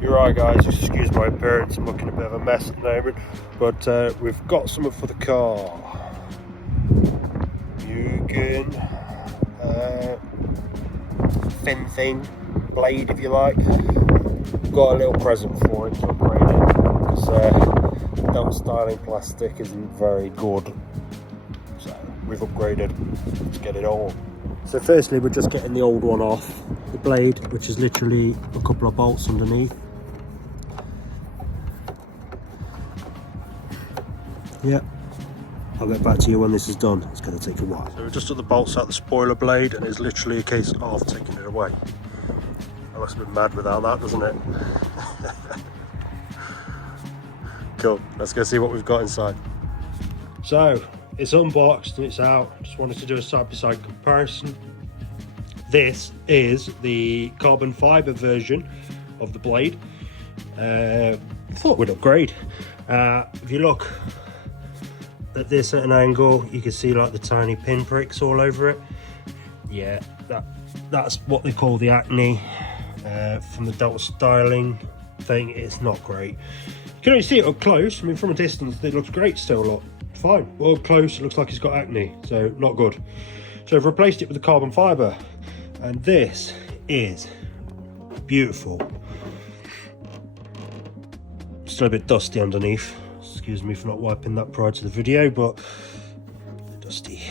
You're right guys, just excuse my appearance, I'm looking a bit of a mess at the moment, but we've got something for the car. Mugan fin thing, blade if you like. Got a little present for it to upgrade it, because double styling plastic isn't very good. So we've upgraded, let's get it on. So firstly we're just getting the old one off the blade, which is literally a couple of bolts underneath. Yeah, I'll get back to you when this is done. It's going to take a while. So we just took the bolts out the spoiler blade, and it's literally a case of taking it away. I must have been mad without that, doesn't it? Cool, let's go see what we've got inside. So it's unboxed and it's out. Just wanted to do a side-by-side comparison. This is the carbon fibre version of the blade. I thought we'd upgrade. If you look at this at an angle, you can see like the tiny pin pricks all over it. Yeah, that's what they call the acne from the double styling thing. It's not great. You can only see it up close. I mean, from a distance it looks great still. Look, fine. Well, up close it looks like it's got acne, so not good. So I've replaced it with the carbon fibre, and this is beautiful. Still a bit dusty underneath. Excuse me for not wiping that prior to the video, but dusty.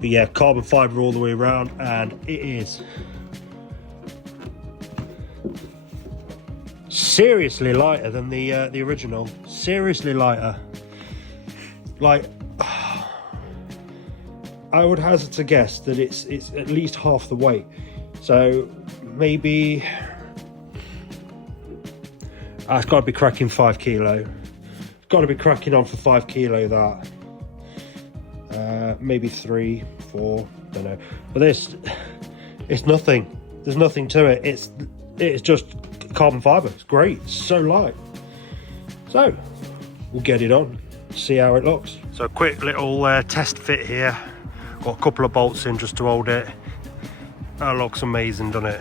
But yeah, carbon fibre all the way around, and it is seriously lighter than the original. Seriously lighter. Like, I would hazard to guess that it's at least half the weight. So maybe it's got to be cracking 5 kilo. It's got to be cracking on for 5 kilo that. Maybe 3, 4, don't know. But this, it's nothing. There's nothing to it. It's just carbon fibre. It's great. It's so light. So we'll get it on, see how it looks. So a quick little test fit here. Got a couple of bolts in just to hold it. That looks amazing, doesn't it?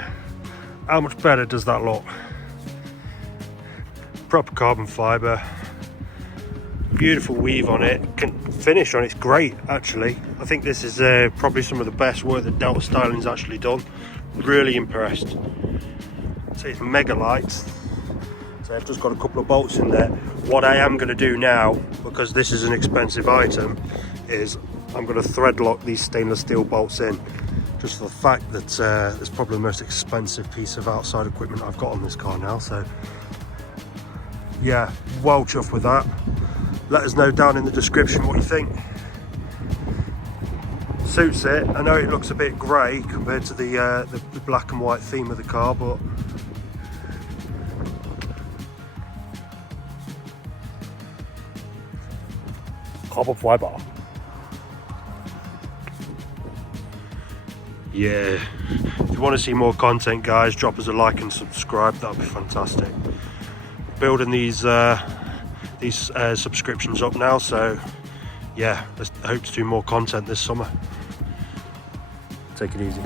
How much better does that look? Proper carbon fibre, beautiful weave on it, finish on it's great actually. I think this is probably some of the best work that Delta Styling's actually done. Really impressed. So it's mega light. So I've just got a couple of bolts in there. What I am going to do now, because this is an expensive item, is I'm going to thread lock these stainless steel bolts in, just for the fact that it's probably the most expensive piece of outside equipment I've got on this car now. So yeah, well chuffed with that. Let us know down in the description what you think. Suits it. I know it looks a bit grey compared to the black and white theme of the car, but carbon fibre. Yeah, if you want to see more content guys, drop us a like and subscribe, that would be fantastic. Building these subscriptions up now, so yeah, let's hope to do more content this summer. Take it easy.